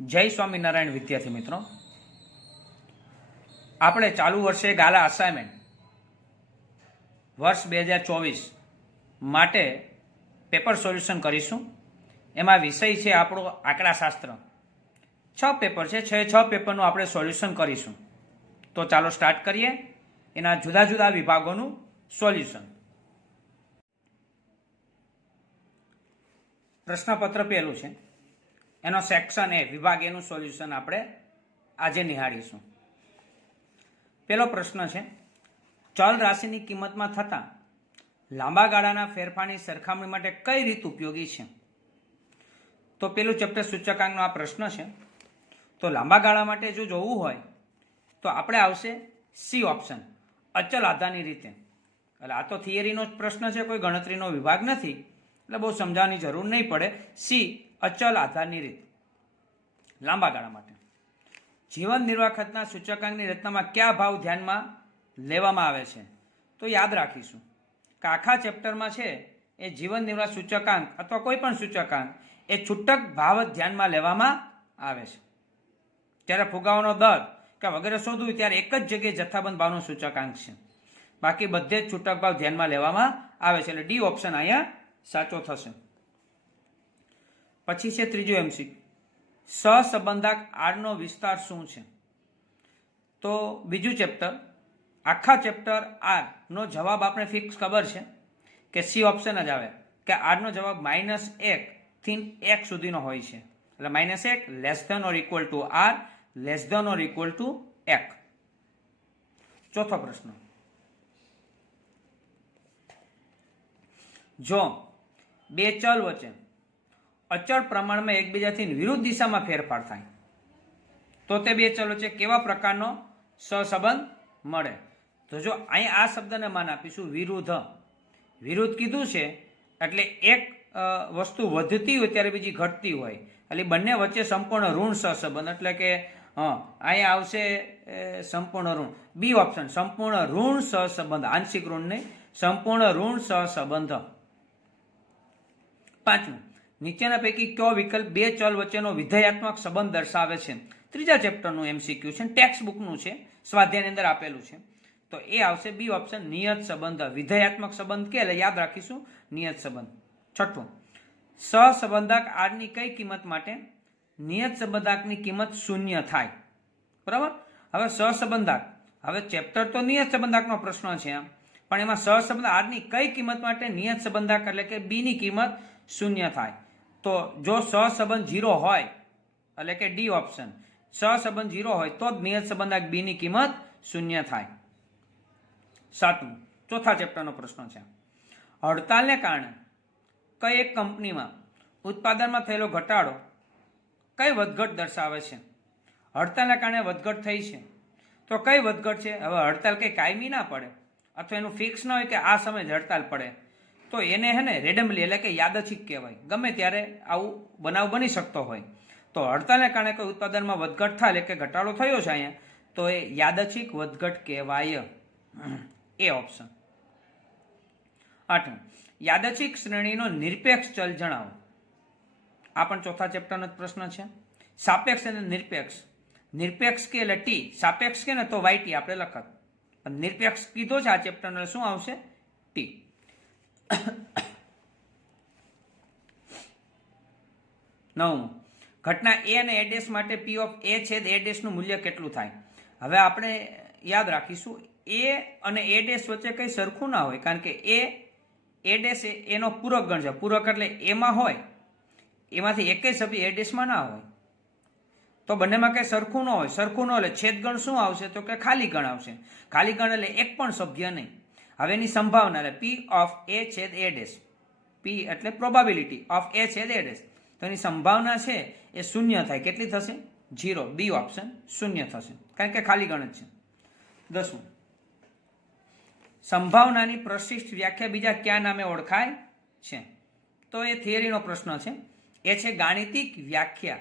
જય સ્વામિનારાયણ વિદ્યાર્થી મિત્રો, આપણે ચાલુ વર્ષે ગાલા અસાઇનમેન્ટ વર્ષ 2024 માટે પેપર સોલ્યુશન કરીશું. એમાં વિષય છે આપણો આંકડાશાસ્ત્ર. 6 પેપર છે, 6 પેપરનું આપણે સોલ્યુશન કરીશું. તો ચાલો સ્ટાર્ટ કરીએ એના જુદા જુદા વિભાગોનું સોલ્યુશન. પ્રશ્નપત્ર પહેલું છે, એનો સેક્શન એ વિભાગ એનું સોલ્યુશન આપણે આજે નિહાળીશું. પહેલો પ્રશ્ન છે, ચલ રાશિની કિંમતમાં થતા લાંબા ગાળાના ફેરફારની સરખામણી માટે કઈ રીત ઉપયોગી છે? તો પેલું ચેપ્ટર સૂચકાંકનો આ પ્રશ્ન છે. તો લાંબા ગાળા માટે જો જોવું હોય તો આપણે આવશે સી ઓપ્શન, અચલ આધારની રીતે. એટલે આ તો થિયરીનો જ પ્રશ્ન છે, કોઈ ગણતરીનો વિભાગ નથી, એટલે બહુ સમજાવવાની જરૂર નહીં પડે. સી અચલ આધારની રીત લાંબા ગાળા માટે. જીવન નિર્વાહ ખર્ચના સૂચકાંકની રચનામાં કયા ભાવ ધ્યાનમાં લેવામાં આવે છે? તો યાદ રાખીશું કે આખા ચેપ્ટરમાં છે એ જીવન નિર્વાહ સૂચકાંક અથવા કોઈ પણ સૂચકાંક એ છૂટક ભાવ જ ધ્યાનમાં લેવામાં આવે છે. ત્યારે ફુગાવાનો દર કે વગેરે શોધવું ત્યારે એક જ જગ્યાએ જથ્થાબંધ ભાવનો સૂચકાંક છે, બાકી બધે જ છૂટક ભાવ ધ્યાનમાં લેવામાં આવે છે. એટલે ડી ઓપ્શન અહીંયા સાચો થશે. પછી છે ત્રીજો એમસીક્યુ, સહસંબંધક આરનો વિસ્તાર શું છે? તો બીજું ચેપ્ટર, આખા ચેપ્ટર આર નો જવાબ આપણે ફિક્સ ખબર છે કે સી ઓપ્શન જ આવે, કે આરનો જવાબ -1 થી 1 સુધીનો હોય છે. એટલે -1 less than or equal to R less than or equal to 1. ચોથો પ્રશ્ન, જો બે ચલ વચ્ચે અચળ પ્રમાણમાં એકબીજાથી વિરુદ્ધ દિશામાં ફેરફાર થાય તો તે બે ચલ વચ્ચે કેવા પ્રકારનો સહસંબંધ મળે? તો જો અહીં આ શબ્દને માન આપીશું વિરુદ્ધ. વિરુદ્ધ કીધું છે એટલે એક વસ્તુ વધતી હોય ત્યારે બીજી ઘટતી હોય, એટલે બંને વચ્ચે સંપૂર્ણ ઋણ સહસંબંધ. એટલે કે અહીંયા આવશે સંપૂર્ણ ઋણ. બી ઓપ્શન, સંપૂર્ણ ઋણ સહસંબંધ, આંશિક ઋણ નહીં, સંપૂર્ણ ઋણ સહસંબંધ. પાંચમું, નીચેના પૈકી કયો વિકલ્પ બે ચલ વચ્ચેનો વિધેયાત્મક સંબંધ દર્શાવે છે? ત્રીજા ચેપ્ટરનું એમસીક્યુ છે, ટેક્સ્ટ બુકનું છે, સ્વાધ્યાયની અંદર આપેલું છે. તો એ આવશે બી ઓપ્શન, નિયત સંબંધ. વિધેયાત્મક સંબંધ કે એટલે યાદ રાખીશું નિયત સંબંધ. છઠ્ઠું, સહસંબંધક આરની કઈ કિંમત માટે નિયત સંબંધકની કિંમત શૂન્ય થાય? બરાબર. હવે સહસંબંધક, હવે ચેપ્ટર તો નિયત સંબંધકનો પ્રશ્ન છે પણ એમાં સહસંબંધ આરની કઈ કિંમત માટે નિયત સંબંધક એટલે કે બી ની કિંમત શૂન્ય થાય? તો જો સહસંબંધ 0 હોય એટલે કે ડી ઓપ્શન, સહસંબંધ 0 હોય તો જ નિયત સંબંધક બી ની કિંમત શૂન્ય થાય. સાતમું, ચોથા ચેપ્ટરનો પ્રશ્ન છે, હડતાલને કારણે કઈ એક કંપનીમાં ઉત્પાદનમાં થયેલો ઘટાડો કઈ વધઘટ દર્શાવે છે? હડતાલને કારણે વધઘટ થઈ છે તો કઈ વધઘટ છે? હવે હડતાલ કઈ કાયમી ના પડે અથવા એનું ફિક્સ ન હોય કે આ સમયે જ હડતાલ પડે, તો એને હે ને રેન્ડમલી એટલે કે યાદચ્છિક કહેવાય. ગમે ત્યારે આવું બનાવ બની શકતો હોય. તો હડતાલને કારણે કોઈ ઉત્પાદનમાં વધઘટ થાય એટલે કે ઘટાડો થયો છે અહીંયા, તો એ યાદચ્છિક વધઘટ કહેવાય. એ ઓપ્શન. આઠમું, યાદચ્છિક શ્રેણીનો નિરપેક્ષ ચલ જણાવો. આ પણ ચોથા ચેપ્ટરનો જ પ્રશ્ન છે. સાપેક્ષ અને નિરપેક્ષ. નિરપેક્ષ કે એટલે ટી, સાપેક્ષ કે ને તો વાય ટી આપણે લખત, નિરપેક્ષ કીધો છે આ ચેપ્ટરનો, શું આવશે? ટી. નવમું, ઘટના એ અને એ ડેશ માટે પી ઓફ એ છેદ એ ડેશ નું મૂલ્ય કેટલું થાય? હવે આપણે યાદ રાખીશું એ અને એ ડેશ વચ્ચે કંઈ સરખું ના હોય, કારણ કે એ ડેશ એનો પૂરક ગણ છે. પૂરક એટલે એમાં હોય, એમાંથી એકેય સભ્ય એ ડેશમાં ના હોય, તો બંનેમાં કંઈ સરખું ન હોય. સરખું ન એટલે છેદગણ શું આવશે? તો કે ખાલી ગણ આવશે. ખાલી ગણ એટલે એક પણ સભ્ય નહીં. હવે એની સંભાવના એટલે પી ઓફ એ છેદ એ ડેશ, પી એટલે પ્રોબેબિલિટી ઓફ એ છેદ એ ડેશ, તો એની સંભાવના છે એ શૂન્ય થાય. કેટલી થશે? 0. બી ઓપ્શન શૂન્ય થશે, કારણ કે ખાલી ગણ જ છે. 10મું, સંભાવનાની પ્રશિષ્ટ વ્યાખ્યા બીજા કયા નામે ઓળખાય છે? તો એ થિયરીનો પ્રશ્ન છે, એ છે ગાણિતિક વ્યાખ્યા.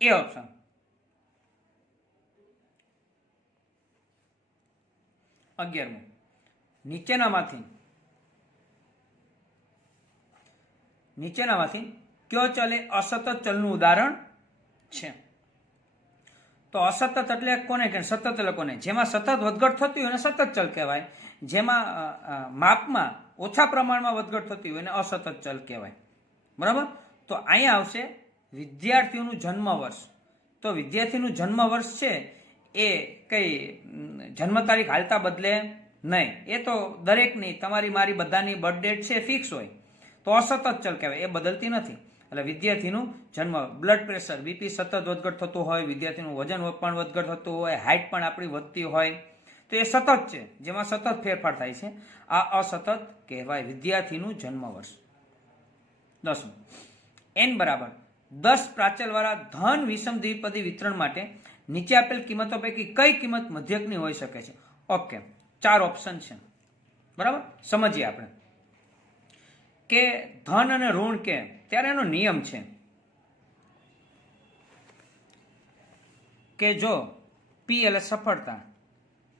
એ ઓપ્શન. 11મું, નીચેનામાંથી કયો ચલ એ અસતત ચલનું ઉદાહરણ છે? તો અસતત એટલે કોને કે સતત એટલે કોને? જેમાં સતત વધઘટ થતી હોય એને સતત ચલ કહેવાય. જેમાં માપમાં ઓછા પ્રમાણમાં વધઘટ થતી હોય એને અસતત ચલ કહેવાય. બરાબર? તો અહીંયા આવશે વિદ્યાર્થીઓનું જન્મ વર્ષ. તો વિદ્યાર્થીનું જન્મ વર્ષ છે એ કઈ જન્મ તારીખ હાલતા બદલે નહીં. એ તો દરેકની, તમારી મારી બધાની બર્થ ડેટ છે ફિક્સ હોય, તો અસતત ચલ કહેવાય, એ બદલતી નથી. એટલે વિદ્યાર્થીનું જન્મ, બ્લડ પ્રેશર, બીપી સતત વધઘટ થતું હોય, વિદ્યાર્થીનું વજન પણ વધઘટ થતું હોય, હાઇટ પણ આપણી વધતી હોય, તો એ સતત છે, જેમાં સતત ફેરફાર થાય છે. આ અસતત કહેવાય, વિદ્યાર્થીનું જન્મ વર્ષ. 10. n બરાબર 10 પ્રાચલવાળા ધન વિષમ દ્વિપદી વિતરણ માટે નીચે આપેલ કિંમતો પૈકી કઈ કિંમત મધ્યકની હોઈ શકે છે? ઓકે, 4 ઓપ્શન છે. બરાબર? સમજીએ આપણે કે ધન અને ઋણ કે ત્યારે એનો નિયમ છે કે જો P એટલે સફળતા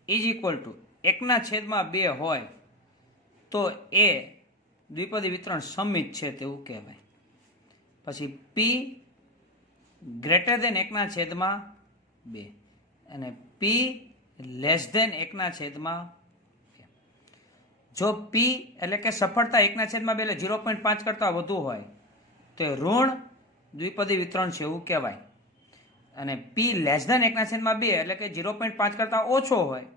ઇઝ ઇક્વલ ટુ 1/2 હોય તો એ દ્વિપદી વિતરણ સમિત છે તેવું કહેવાય. પછી P ગ્રેટર દેન 1/2 અને P લેસ દેન 1/2. જો P એટલે કે સફળતા 1/2 એટલે 0.5 કરતા વધુ હોય તો એ ઋણ દ્વિપદી વિતરણ છે એવું કહેવાય. અને P લેસ દેન 1/2 એટલે કે 0.5 કરતા ઓછો હોય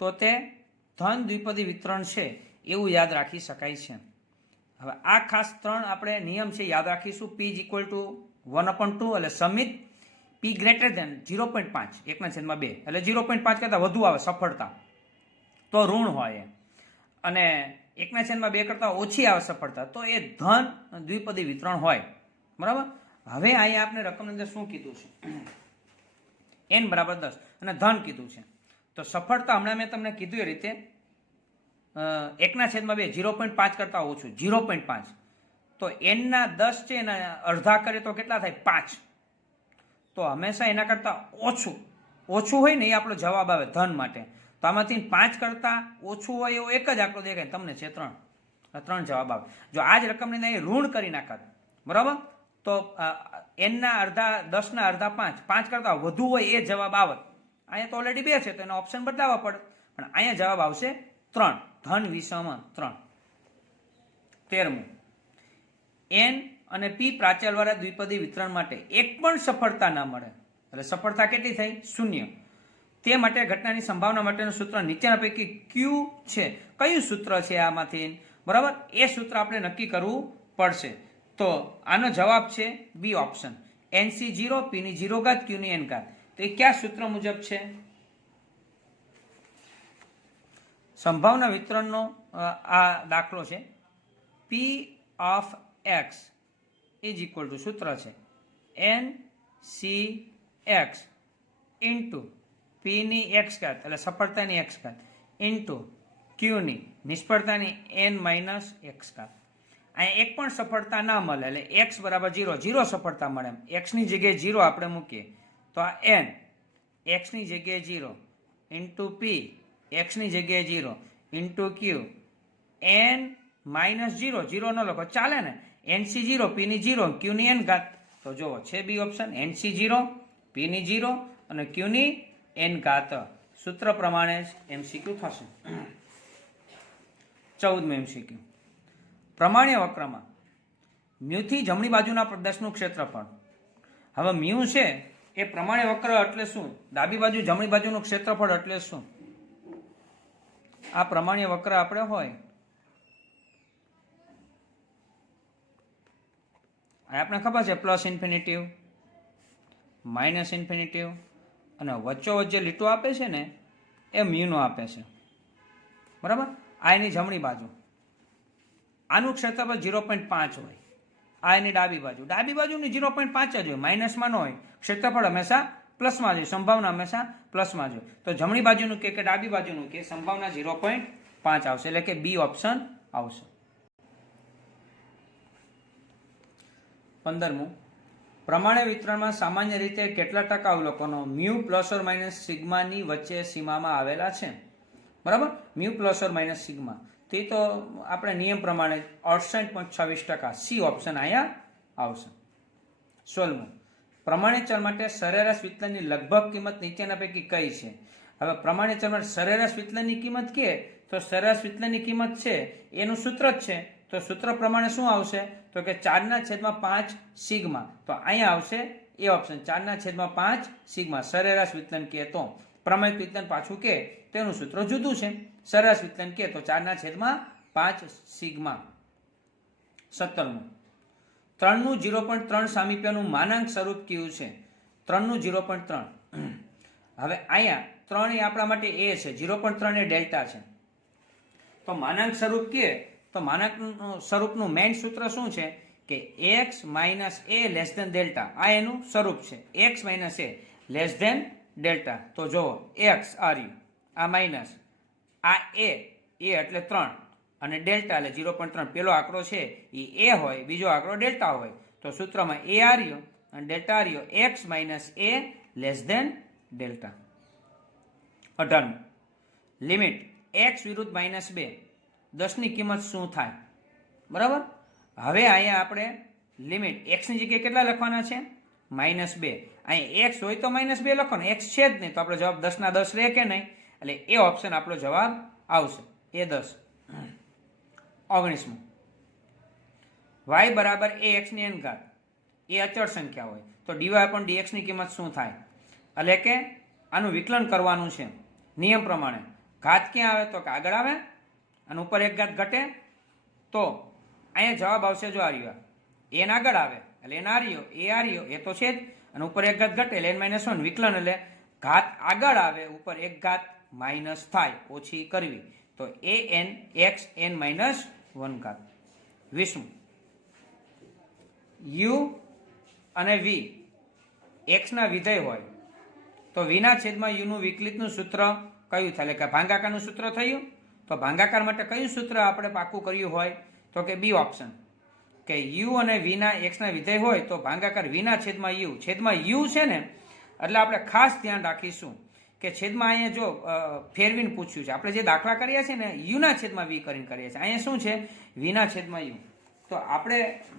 તો તે ધન દ્વિપદી વિતરણ છે એવું યાદ રાખી શકાય છે. હવે આ ખાસ 3 આપણે નિયમ છે યાદ રાખીશું. P ઇઝ ઇક્વલ ટુ 1/2 એટલે સમિત, P ગ્રેટર દેન 0.5 1/2 એટલે 0.5 કરતા વધુ આવે સફળતા તો ઋણ હોય, અને 1/2 કરતા ઓછી આવે સફળતા તો એ ધન દ્વિપદી વિતરણ હોય. બરાબર? હવે અહીંયા આપણે રકમની અંદર શું કીધું છે? n બરાબર 10 અને ધન કીધું છે. તો સફળતા હમણાં મેં તમને કીધું એ રીતે 1/2 0.5 કરતા ઓછું 0.5, તો n ના 10 છે એના અડધા કરે તો કેટલા થાય? 5. તો હંમેશા એના કરતા ઓછું હોય ને એ આપણો જવાબ આવે ધન માટે. તો આમાંથી 5 કરતા ઓછું હોય એવો એક જ આંકડો દેખાય તમને છે 3 જવાબ આવે. જો આ જ રકમની અંદર ઋણ કરી નાખત, બરાબર, તો n ના અડધા 10 ના અડધા 5 કરતા વધુ હોય એ જવાબ આવત. અહીંયા તો ઓલરેડી 2 છે તો એનો ઓપ્શન બદલાવવા પડે, પણ અહીંયા જવાબ આવશે 3, ધન વિષમ 3. 13. n અને P પ્રાચલવાળા દ્વિપદી વિતરણ માટે એક પણ સફળતા ના મળે એટલે સફળતા કેટલી થઈ? 0. તે માટે ઘટનાની સંભાવના માટેનું સૂત્ર નીચેના પૈકી ક્યુ છે? કયું સૂત્ર છે આમાંથી? બરાબર, એ સૂત્ર આપણે નક્કી કરવું પડશે. તો આનો જવાબ છે બી ઓપ્શન, NC0 P ની 0 ઘાત Q ની n ઘાત. તો એ કયા સૂત્ર મુજબ છે? સંભાવના વિતરણનો આ દાખલો છે. P of x is equal to સૂત્ર છે NCx ઇન્ટુ P ની x ઘાત એટલે સફળતાની x ઘાત ઇન્ટુ Q ની નિષ્ફળતાની n માઇનસ x ઘાત. અહીંયા એક પણ સફળતા ના મળે એટલે x બરાબર 0 સફળતા મળે. x ની જગ્યાએ 0 આપણે મૂકીએ તો આ n x ની જગ્યાએ 0 ઇન્ટુ P x ની જગ્યાએ 0 ઇન્ટુ Q n માઇનસ 0 ન લખો ચાલે ને, NC0 P ની 0 Q ની n ઘાત. તો જુઓ છે બી ઓપ્શન, NC0 P ની 0 અને Q ની n ઘાત. સૂત્ર પ્રમાણે જ MCQ થશે. 14મું MCQ. પ્રમાણ્ય વક્રમાં મ્યુથી જમણી બાજુના પ્રદેશનું ક્ષેત્રફળ. હવે મ્યુ છે એ પ્રમાણ્ય વક્ર એટલે શું? ડાબી બાજુ જમણી બાજુનું ક્ષેત્રફળ એટલે શું? આ પ્રમાણ્ય વક્ર આપણે હોય આપણે ખબર છે પ્લસ ઇન્ફિનિટિવ, માઇનસ ઇન્ફિનિટિવ અને વચ્ચોવચ્ચ જે લીટો આપે છે ને એ મ્યુનો આપે છે. બરાબર? આ એની જમણી બાજુ, આનું ક્ષેત્રફળ 0.5 હોય. આ એની ડાબી બાજુની 0.5 જ હોય, માઇનસમાં ન હોય. ક્ષેત્રફળ હંમેશા પ્લસમાં જોઈએ, સંભાવના હંમેશા પ્લસમાં જોઈએ. તો જમણી બાજુનું કે ડાબી બાજુનું કે સંભાવના 0.5 આવશે, એટલે કે બી ઓપ્શન આવશે. 15મું. પ્રમાણ્ય વિતરણમાં સામાન્ય રીતે કેટલા ટકા અવલોકનો મ્યુ પ્લસ ઓર માઇનસ સિગ્માની વચ્ચે સીમામાં આવેલા છે? બરાબર, mu plus or minus sigma તે તો આપણે નિયમ પ્રમાણે 68.26%. સી ઓપ્શન અહીંયા આવશે. 16મું, પ્રમાણિત ચલ માટે સરેરાશ વિચલનની લગભગ કિંમત નીચેના પૈકી કઈ છે? હવે પ્રમાણિત ચલ માટે સરેરાશ વિચલનની કિંમત કે તો સરેરાશ વિચલનની કિંમત છે એનું સૂત્ર જ છે. તો સૂત્ર પ્રમાણે શું આવશે? તો કે 4/5 સિગ્મા. તો અહીંયા આવશે એ ઓપ્શન 4/5 સિગ્મા. સરેરાશ વિચલન કે તો પ્રમાણિત વિચલન પાછું કે તેનું સૂત્ર જુદું છે. સરેરાશ વિચલન કે તો 4/5 સિગ્મા. 17મું, 3નું 0.3 સામીપ્યનું માનાંક સ્વરૂપ કયું છે? 3નું 0.3. હવે અહીંયા 3 એ આપણા માટે એ છે, 0.3 એ ડેલ્ટા છે. તો માનાંક સ્વરૂપ કે તો માનાંક સ્વરૂપનું મેઇન સૂત્ર શું છે કે x - a less than delta. આ એનું સ્વરૂપ છે, x - a less than delta. તો જુઓ x આ રહ્યું, આ માઇનસ, આ a એટલે 3 અને ડેલ્ટા એટલે 0.3. પેલો આંકડો છે એ a હોય, બીજો આંકડો ડેલ્ટા હોય. તો સૂત્રમાં a આ રહ્યો અને ડેલ્ટા આ રહ્યો, x - a less than delta. 18મું, લિમિટ x વિરુદ્ધ -2 10 ની કિંમત શું થાય? બરાબર. હવે અહીંયા આપણે લિમિટ x ની જગ્યાએ કેટલા લખવાના છે? -2. અહીંયા x હોય તો -2 લખવાનું, x છે જ નહીં તો આપણો જવાબ 10 ના 10 રહે કે નહીં? એટલે એ ઓપ્શન આપણો જવાબ આવશે, એ 10. 19મું, y બરાબર ax ની n ઘાત એ અચળ સંખ્યા હોય તો dy/dx ની કિંમત શું થાય? એટલે કે આનું વિકલન કરવાનું છે નિયમ પ્રમાણે. ઘાત ક્યાં આવે? તો કે આગળ આવે અને ઉપર એક ઘાત ઘટે. તો અહીંયા જવાબ આવશે, જો આ રહ્યો n આગળ આવે એટલે n આ રહ્યો, a આ રહ્યો, એ તો છે જ, અને ઉપર એક ઘાત ઘટે એટલે n-1. વિકલન એટલે ઘાત આગળ આવે, ઉપર એક ઘાત માઇનસ થાય, ઓછી કરવી. તો an x n-1 ઘાત. 20મું, u અને v x ના વિધેય હોય તો v ના છેદમાં u નું વિકલિતનું સૂત્ર કયું થાય? એટલે કે ભાગાકારનું સૂત્ર થયું. તો ભાગાકાર માટે કયું સૂત્ર આપણે પાકું કર્યું હોય? તો કે બી ઓપ્શન, કે u અને v ના x ના વિધેય હોય તો ભાગાકાર v ના છેદમાં u. છેદમાં u છે ને એટલે આપણે ખાસ ધ્યાન રાખીશું કે છેદમાં અહીંયા જો ફેરવીને પૂછ્યું છે, આપણે જે દાખલા કર્યા છે ને u ના છેદમાં v કરીને કર્યા છે, અહીંયા શું છે? v ના છેદમાં u. તો આપણે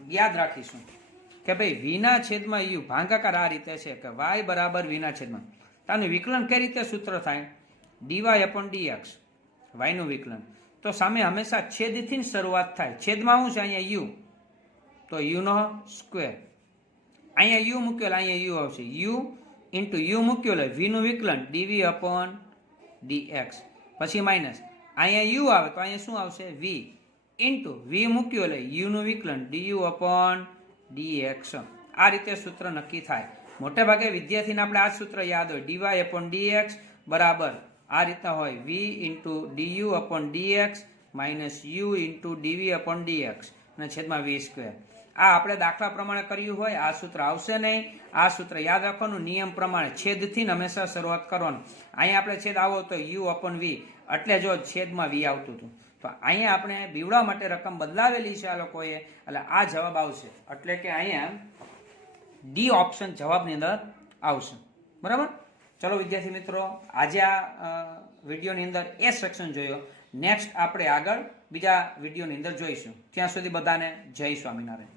યાદ રાખીશું કે ભાઈ v ના છેદમાં u ભાગાકાર આ રીતે છે કે y બરાબર v ના છેદમાં. આનું વિકલન કઈ રીતે સૂત્ર થાય? dy/dx, y નું વિકલન. તો સામે હંમેશા છેદથી શરૂઆત થાય. છેદમાં શું છે? અહીંયા u, તો u નો સ્ક્વેર. અહીંયા u મૂક્યો એટલે અહીંયા u આવશે, u ઇન્ટુ u મૂક્યો એટલે v નું વિકલન dv/dx. પછી માઇનસ, અહીંયા u આવે તો અહીંયા શું આવશે? v ઇન્ટુ v મૂક્યો એટલે u નું વિકલન du/dx. આ રીતે સૂત્ર નક્કી થાય. મોટે ભાગે વિદ્યાર્થીને આપણે આ સૂત્ર યાદ હોય, dy/dx બરાબર આ રીતના હોય, v into du/dx minus u into dv/dx અને છેદમાં v સ્ક્વેર. આ આપણે દાખલા પ્રમાણે કર્યું હોય, આ સૂત્ર આવશે નહીં. આ સૂત્ર યાદ રાખવાનું, નિયમ પ્રમાણે છેદથી હંમેશા શરૂઆત કરવાનું. અહીંયા આપણે છેદ આવો તો u/v, એટલે જો છેદમાં v આવતું હતું. તો અહીંયા આપણે બીવડા માટે રકમ બદલાવેલી છે આ લોકોએ, એટલે આ જવાબ આવશે. એટલે કે અહીંયા ડી ઓપ્શન જવાબની અંદર આવશે. બરાબર. ચલો વિદ્યાર્થી મિત્રો, આજે આ વિડીયોની અંદર એ સેક્શન જોયો. નેક્સ્ટ આપણે આગળ બીજા વિડીયોની અંદર જોઈશું. ત્યાં સુધી બધાને જય સ્વામિનારાયણ.